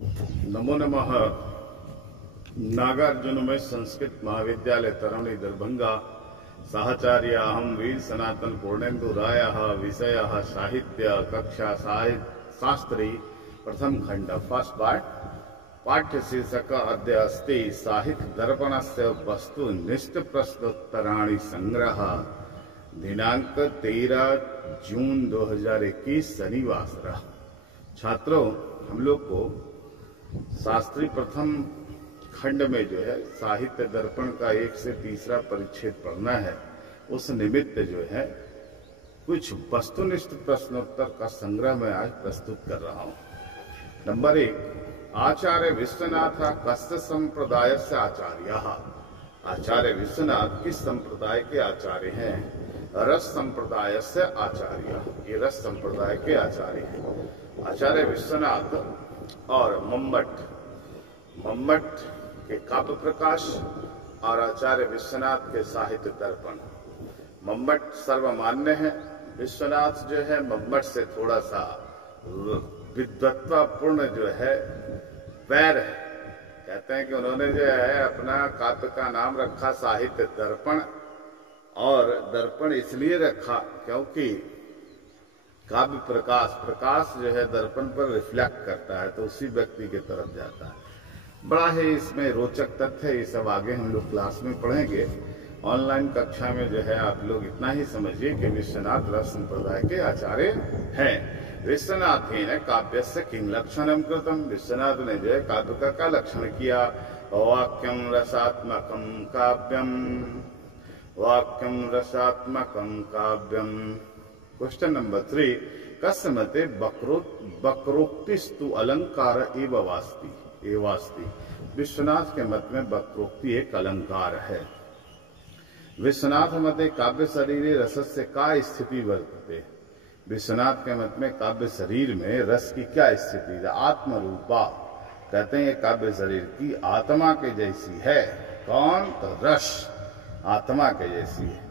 नमो नमः। नागार्जुन में संस्कृत महाविद्यालय तरवणी दरभंगा साहचार्य अहम वीर सनातन पूर्णेन्दु राय विषय साहित्य कक्षा साहित्य शास्त्री प्रथम खंड फर्स्ट पार्ट पाठ्य शीर्षक अद्य अस्ति साहित्य दर्पणस्य वस्तुनिष्ठ प्रश्नोत्तराणि संग्रह दिनांक 13 जून 2021 शनिवार। छात्रों, हम लोग को शास्त्री प्रथम खंड में जो है साहित्य दर्पण का 1 से 3 परिच्छेद पढ़ना है। उस निमित्त जो है कुछ वस्तुनिष्ठ प्रश्नोत्तर का संग्रह मैं आज प्रस्तुत कर रहा हूं। नंबर 1, आचार्य विश्वनाथ कस्य संप्रदाय से आचार्य। आचार्य विश्वनाथ किस संप्रदाय के आचार्य हैं? रस संप्रदाय से आचार्य। ये रस संप्रदाय के आचार्य हैं। आचार्य विश्वनाथ और मम्मट के काव्य प्रकाश और आचार्य विश्वनाथ के साहित्य दर्पण। मम्मट सर्वमान्य है, विश्वनाथ जो है मम्मट से थोड़ा सा विद्वत्तापूर्ण जो है वैर है। कहते हैं कि उन्होंने जो है अपना काव्य का नाम रखा साहित्य दर्पण, और दर्पण इसलिए रखा क्योंकि काव्य प्रकाश जो है दर्पण पर रिफ्लेक्ट करता है तो उसी व्यक्ति की तरफ जाता है। बड़ा ही इसमें रोचक तथ्य है, ये सब आगे हम लोग क्लास में पढ़ेंगे। ऑनलाइन कक्षा में जो है आप लोग इतना ही समझिए कि विश्वनाथ रस संप्रदाय के आचार्य हैं। विश्वनाथ ही ने काव्य से किंग लक्षणम कृतम। विश्वनाथ ने जो है काव्य का क्या लक्षण किया? वाक्यम रसात्मकम काव्यम, वाक्यम रसात्मकम काव्यम। क्वेश्चन नंबर 3, कस्य मते वक्रोक्तिस्तु अलंकार एव वास्ति। विश्वनाथ के मत में वक्रोक्ति एक अलंकार है। विश्वनाथ मते काव्य शरीरे रसस्य का स्थिति वर्तते। विश्वनाथ के मत में काव्य शरीर में रस की क्या स्थिति है? आत्मरूपा। कहते हैं काव्य शरीर की आत्मा के जैसी है। कौन? तो रस आत्मा के जैसी है।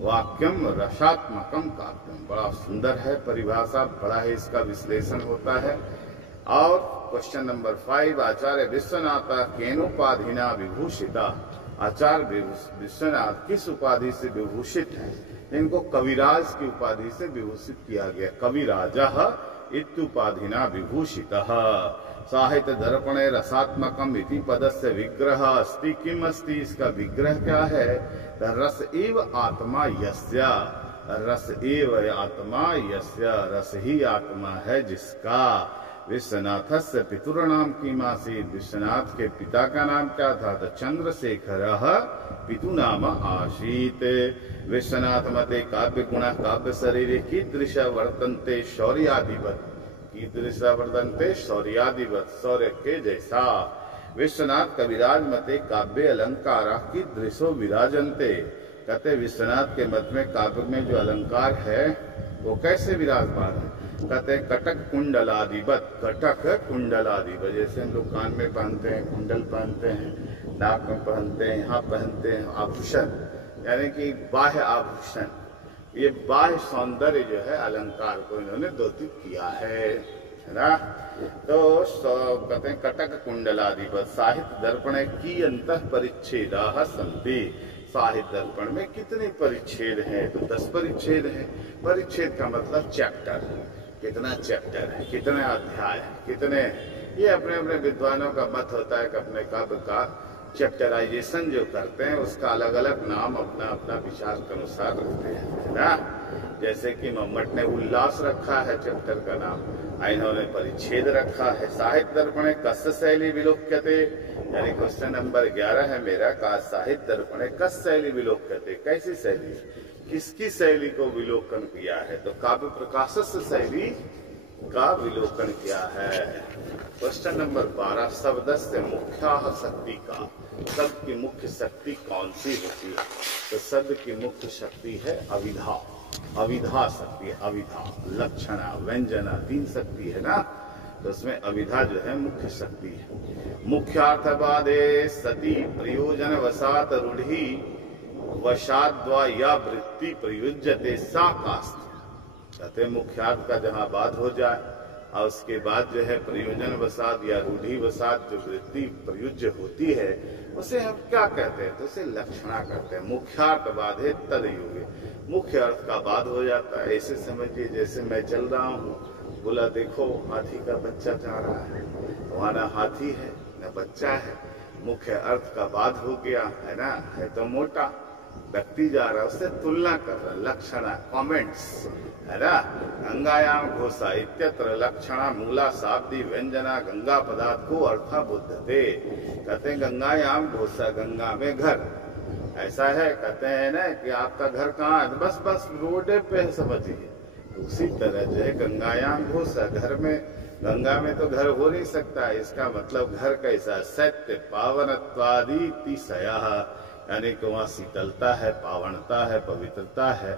वाक्यम रसात्मकम काव्यम, बड़ा सुंदर है परिभाषा, बड़ा ही इसका विश्लेषण होता है। और क्वेश्चन नंबर 5, आचार्य विश्वनाथ केनोपाधिना विभूषिता। आचार्य विश्वनाथ किस उपाधि से विभूषित है? इनको कविराज की उपाधि से विभूषित किया गया। कविराजः इत्युपाधिना विभूषितः। साहित्य दर्पणे रसात्मकम इति पदस्य विग्रह अस्ति। किम अस्ति? इसका विग्रह क्या है? रस एव आत्मा यस्य। रस एव आत्मा यस्य, रस ही आत्मा है जिसका। विश्वनाथस्य पितुर्नाम किमासीत्। विश्वनाथ के पिता का नाम क्या था? तो चंद्रशेखरः पितु नाम आसीत्। विश्वनाथ मते काव्य गुण काव्य शरीरे कीदृश वर्तन्ते शौर्यादिवत्। कीदृश वर्तन्ते शौर्यादिवत्, शौर्य के जैसा। विश्वनाथ कविराज मते काव्य अलंकार कीदृशो विराजन्ते। कहते विश्वनाथ के मत में काव्य में जो अलंकार है वो कैसे विराजमान है? कहते कटक कुंडलादिवत। कटक कुंडलादिवत, जैसे हम लोग कान में पहनते हैं, कुंडल पहनते हैं, नाक में पहनते हैं, यहाँ पहनते हैं आभूषण, यानी कि बाह्य आभूषण। ये बाह्य सौंदर्य जो है अलंकार को इन्होंने द्योतित किया है ना। तो कहते हैं कटक कुंडलादिवत। साहित्य दर्पण की अंतः परिच्छेदा संति। साहित्य दर्पण में कितने परिच्छेद हैं? तो 10 परिच्छेद हैं। परिच्छेद का मतलब चैप्टर। कितना चैप्टर है, कितने अध्याय है, कितने, ये अपने अपने विद्वानों का मत होता है कि अपने काव्य का चैप्टराइजेशन जो करते हैं उसका अलग अलग नाम अपना अपना विचार के अनुसार रखते हैं ना। जैसे कि मम्मट ने उल्लास रखा है चैप्टर का नाम, इन्होंने परिच्छेद रखा है। साहित्य दर्पणे कस्य शैली विलोक्यते, यानी क्वेश्चन नंबर 11 है मेरा का साहित्य दर्पणे कस्य शैली विलोक्यते। कैसी शैली, किसकी शैली को विलोकन किया है? तो काव्य प्रकाशस्य शैली का विलोकन किया है। क्वेश्चन नंबर 12, शब्दस्य मुख्या शक्ति का। शब्द की मुख्य शक्ति कौन सी होती है? तो शब्द की मुख्य शक्ति है अविधा। अविधा शक्ति है। अविधा, लक्षणा, व्यंजना, 3 शक्ति है ना। तो उसमें अविधा जो है मुख्य शक्ति है। मुख्यार्थवादे सती प्रयोजन वसात रूढ़ी वशाद्वा या वृत्ति प्रयुज्यते सा कास्थ। कहते मुख्यार्थ का जहाँ बात हो जाए और उसके बाद जो है प्रयोजन वसात या रूढ़ी वसात जो वृत्ति प्रयुज्य होती है उसे हम क्या कहते हैं? तो उसे लक्षणा कहते हैं। मुख्यार्थ बाधे तद युगे, मुख्य अर्थ का बाध हो जाता है। ऐसे समझिए जैसे मैं चल रहा हूँ, बोला देखो हाथी का बच्चा जा रहा है, वहां ना हाथी है न बच्चा है, मुख्य अर्थ का बाध हो गया है ना, है तो मोटा, व्यक्ति जा रहा है उससे तुलना कर रहा, लक्षणा कमेंट्स है ना। गंगायाम घोषा इत्यत्र लक्षणा मूला शाब्दी व्यंजना गंगा पदार्थ को अर्था बुद्धते। कहते हैं गंगायाम घोषा, गंगा में घर, ऐसा है कहते हैं ना कि आपका घर कहाँ है, बस बस रोडे पे समझिए। उसी तरह जो है गंगायाम घोषा, घर में, गंगा में तो घर हो नहीं सकता, इसका मतलब घर कैसा, सत्य पावनत्वादि तिसया, यानी कि वहाँ शीतलता है, पावनता है, पवित्रता है,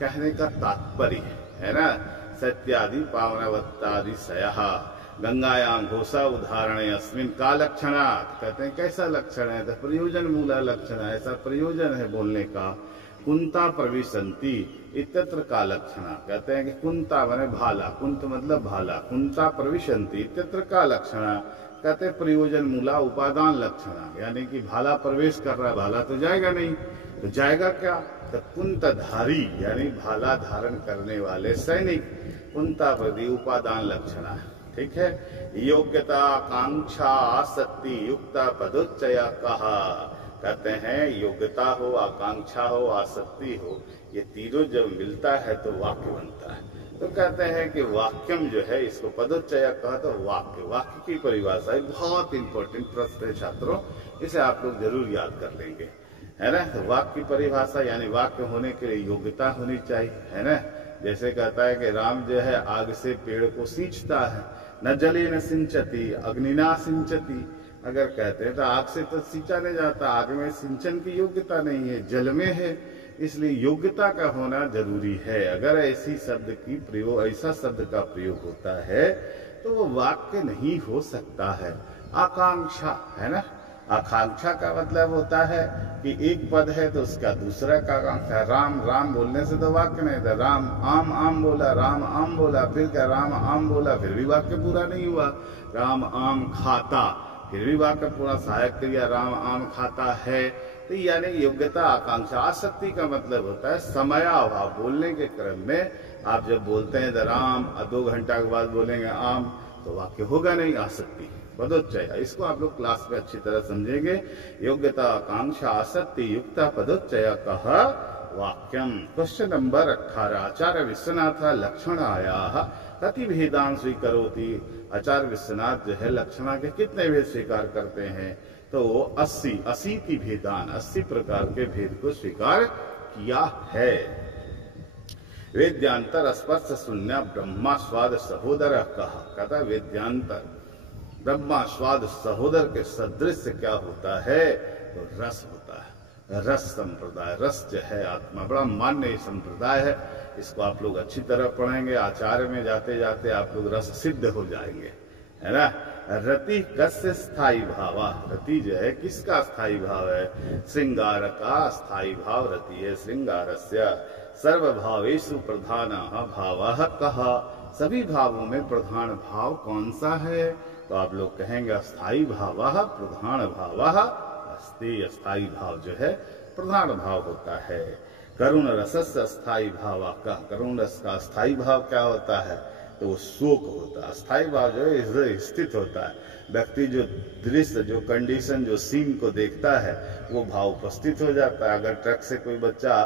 कहने का तात्पर्य है ना। सत्यादि पावनवत्तादि सयः गंगायाम घोषा उदाहरण अस्मिन का लक्षणात्। कहते हैं कैसा लक्षण है? तो प्रयोजन मूला लक्षण है, ऐसा प्रयोजन है बोलने का। कुंता प्रविशंति इत्यत्र का लक्षणा, कहते हैं कि कुंता माने भाला, कुंत मतलब भाला, कुंता प्रविशंति इत्यत्र का लक्षणा, कहते हैं प्रयोजन मूला उपादान लक्षणा, यानी कि भाला प्रवेश कर रहा है, भाला तो जाएगा नहीं, तो जाएगा क्या? तो कुंतधारी यानी भाला धारण करने वाले सैनिक, कुंता प्रति उपादान लक्षणा, ठीक है। योग्यता आकांक्षा आसक्ति युक्ता पदोच्चय कहा, कहते हैं योग्यता हो, आकांक्षा हो, आसक्ति हो, ये तीनों जब मिलता है तो वाक्य बनता है। तो कहते हैं कि वाक्यम जो है, इसको पदोच्चय कहा तो वाक्य, वाक्य की परिभाषा है, बहुत इंपॉर्टेंट प्रश्न है छात्रों, इसे आप लोग जरूर याद कर लेंगे, है ना। तो वाक्य की परिभाषा यानी वाक्य होने के लिए योग्यता होनी चाहिए, है ना। जैसे कहता है कि राम जो है आग से पेड़ को सींचता है, न जले न सिंचती अग्निना सिंचती, अगर कहते हैं तो आग से तो सींचा नहीं जाता, आग में सिंचन की योग्यता नहीं है, जल में है, इसलिए योग्यता का होना जरूरी है। अगर ऐसी शब्द की प्रयोग, ऐसा शब्द का प्रयोग होता है तो वो वाक्य नहीं हो सकता है। आकांक्षा है ना, आकांक्षा का मतलब होता है कि एक पद है तो उसका दूसरा का आकांक्षा। राम राम बोलने से तो वाक्य नहीं था, राम आम आम बोला, राम आम बोला, फिर क्या राम आम बोला, फिर भी वाक्य पूरा नहीं हुआ। राम आम खाता, फिर भी वाक्य पूरा, सहायक क्रिया राम आम खाता है, तो यानी योग्यता आकांक्षा। आसक्ति का मतलब होता है समयाभाव, बोलने के क्रम में आप जब बोलते हैं तो राम 2 घंटा के बाद बोलेंगे आम, तो वाक्य होगा नहीं, आसक्ति पदोच्चय। इसको आप लोग क्लास में अच्छी तरह समझेंगे। योग्यता आकांक्षा आसक्ति युक्ता पदोच्चय कह वाक्यम। क्वेश्चन नंबर 18, आचार्य विश्वनाथ लक्षण आया कति भेदान स्वीकरोति। आचार्य विश्वनाथ जो है लक्षणा के कितने भेद स्वीकार करते हैं? तो 80 की भेदान, 80 प्रकार के भेद को स्वीकार किया है। वेद्यांतर स्पर्श शून्य ब्रह्मा स्वाद सहोदर कहा, कहता वेद्यांतर ब्रह्मा स्वाद सहोदर के सदृश क्या होता है? तो रस होता है, रस संप्रदाय। रस जो है आत्मा, बड़ा मान्य संप्रदाय है, इसको आप लोग अच्छी तरह पढ़ेंगे। आचार्य में जाते जाते आप लोग रस सिद्ध हो जाएंगे, है ना। रति कस्य स्थायी भावा, रति जो है किसका स्थायी भाव है? श्रृंगार का स्थायी भाव रति है। श्रृंगारस्य सर्वभावेषु प्रधानः भावः कहा, सभी भावों में प्रधान भाव कौन सा है? तो आप लोग कहेंगे स्थायी भावः प्रधान भावः अस्ति। स्थायी भाव जो है प्रधान भाव होता है। करुण रसस्य स्थायी भाव का, करुण रस का स्थायी भाव क्या होता है? तो वो शोक होता है। स्थायी भाव जो है स्थित होता है, व्यक्ति जो दृश्य, जो कंडीशन, जो सीन को देखता है वो भाव उपस्थित हो जाता है। अगर ट्रक से कोई बच्चा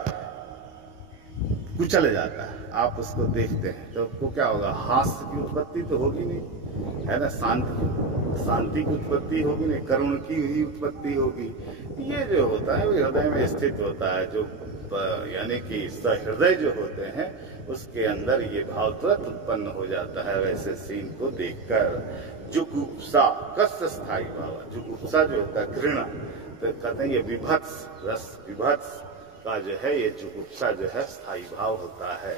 कुचल जाता है, आप उसको देखते हैं तो आपको क्या होगा? हास्य की उत्पत्ति तो होगी नहीं, है ना। शांति की उत्पत्ति होगी नहीं, करुण की ही उत्पत्ति होगी। ये जो होता है वो हृदय में स्थित होता है, जो यानी कि सहृदय जो होते हैं उसके अंदर ये भाव तुरंत उत्पन्न हो जाता है वैसे सीन को देखकर। जुगुप्सा कस्य स्थायी भाव, जुगुप्सा जो होता है घृणा, तो कहते हैं ये विभत्स रस, विभत्स का जो है ये जुगुप्सा जो है स्थायी भाव होता है।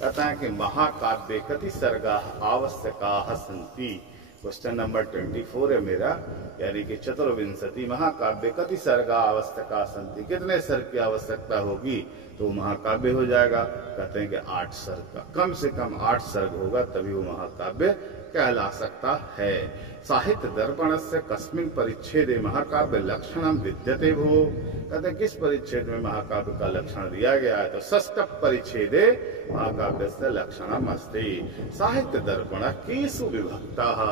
कहता है कि महाकाव्य कति सर्गा आवश्यका सन्ति। क्वेश्चन नंबर 24 है मेरा, यानी कि चतुर्विंशति। महाकाव्य कति सर्गा आवश्यका सन्ति, कितने सर्ग की आवश्यकता होगी तो महाकाव्य हो जाएगा? कहते हैं कि 8 सर्ग का, कम से कम 8 सर्ग होगा तभी वो महाकाव्य कहला सकता है। साहित्य दर्पणस्य कस्मिन् परिच्छेदे महाकाव्य लक्षणम विद्यते भो। कहते किस परिच्छेद में महाकाव्य का लक्षण दिया गया है? तो षष्ठ परिच्छेदे महाकाव्यस्य लक्षणम अस्ति। साहित्य दर्पण किसु विभक्तः,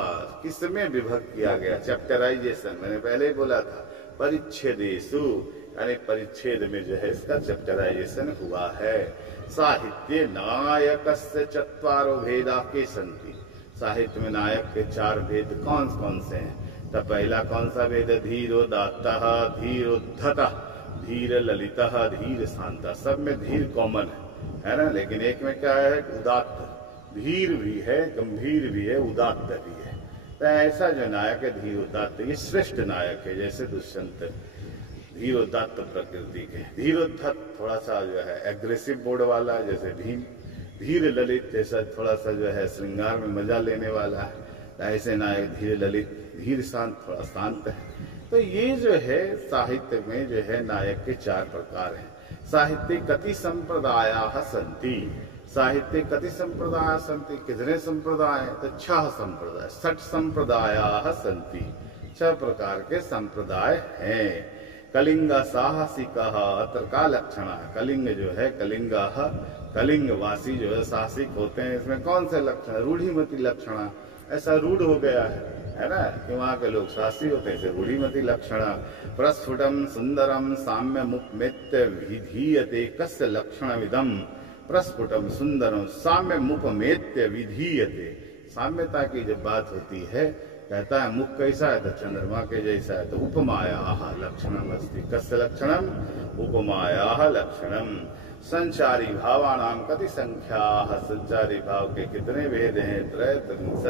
किसमें विभक्त किया गया? चैप्टराइजेशन, मैंने पहले ही बोला था, परिच्छेदेषु यानी परिच्छेद में जो है इसका चैप्टराइजेशन हुआ है। साहित्य नायकस्य चत्वारो भेदा के सन्ति। साहित्य में नायक के 4 भेद कौन कौन से हैं? तो पहला कौन सा भेद है? धीरोदात्तः, धीरोद्धतः, धीर ललितः, धीर शांतः। सब में धीर कॉमन है ना, लेकिन एक में क्या है? उदात्त। धीर भी है, गंभीर भी है, उदात्त भी है। तो ऐसा जो नायक है धीर उदात्त, ये श्रेष्ठ नायक है। जैसे दुष्यंत धीरोदात्त प्रकृति के, धीरोद्धत थोड़ा सा जो है एग्रेसिव बोर्ड वाला जैसे भीम, धीर ललित जैसा थोड़ा सा जो है श्रृंगार में मजा लेने वाला है, ऐसे नायक धीर ललित, धीर शांत थोड़ा शांत है। तो ये जो है साहित्य में जो है नायक के 4 प्रकार हैं। साहित्य कति संप्रदायाः सन्ति। साहित्य कति संप्रदाय सन्ति, कितने संप्रदाय? तो 6 संप्रदाय, 6 संप्रदायाः सन्ति। 6 प्रकार के संप्रदाय हैं। कलिंग साहसिकः, अत्र का लक्षण है? कलिंग जो है, कलिंगः, कलिंग वासी जो है साहसिक होते हैं। इसमें कौन से लक्षण? रूढ़िमती लक्षण। ऐसा रूढ़ हो गया है ना कि वहाँ के लोग साहसी होते हैं, रूढ़िमती लक्षण। प्रस्फुटम सुंदरम साम्यमुपमेत्य विधीयते कस्य लक्षणमिदम्। प्रस्फुटम सुंदरम साम्यमुपमेत्य विधीयते। साम्यता की जब बात होती है, कहता है मुख कैसा है? तो चंद्रमा के जैसा है। तो उपमायाः लक्षणम अस्ति। कस्य लक्षणम? उपमायाः लक्षणम। संचारी भावानां कति संख्याः। संचारी भाव के कितने भेद हैं? 33,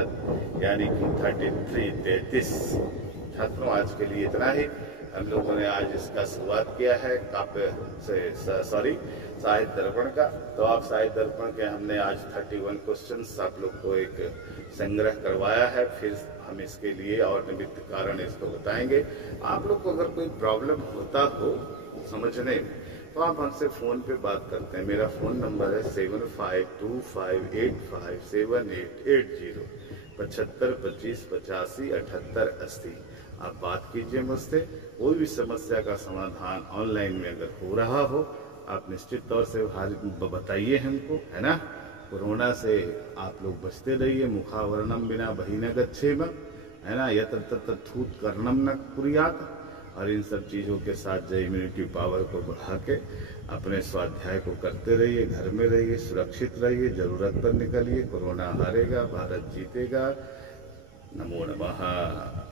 यानी कि 33। छात्रों, आज के लिए इतना ही। हम लोगों ने आज इसका शुरुआत किया है काव्य से, साहित्य दर्पण का। तो आप साहित्य दर्पण के हमने आज 31 क्वेश्चंस आप लोग को एक संग्रह करवाया है। फिर हम इसके लिए और निमित्त कारण इसको बताएंगे। आप लोग को अगर कोई प्रॉब्लम होता हो समझने में, तो आप हमसे फोन पे बात करते हैं। मेरा फोन नंबर है 7525857880, 75 25 85 78 80। आप बात कीजिए मुझसे। कोई भी समस्या का समाधान ऑनलाइन में अगर हो रहा हो, आप निश्चित तौर से बताइए हमको, है ना। कोरोना से आप लोग बचते रहिए। मुखावरणम बिना बहि न गच्छेम, है ना। यत्र तत्र थूत कर्णम न कुर्यात्। और इन सब चीजों के साथ जो इम्यूनिटी पावर को बढ़ा के अपने स्वाध्याय को करते रहिए। घर में रहिए, सुरक्षित रहिए, जरूरत पर निकलिए। कोरोना हारेगा, भारत जीतेगा। नमो नमः।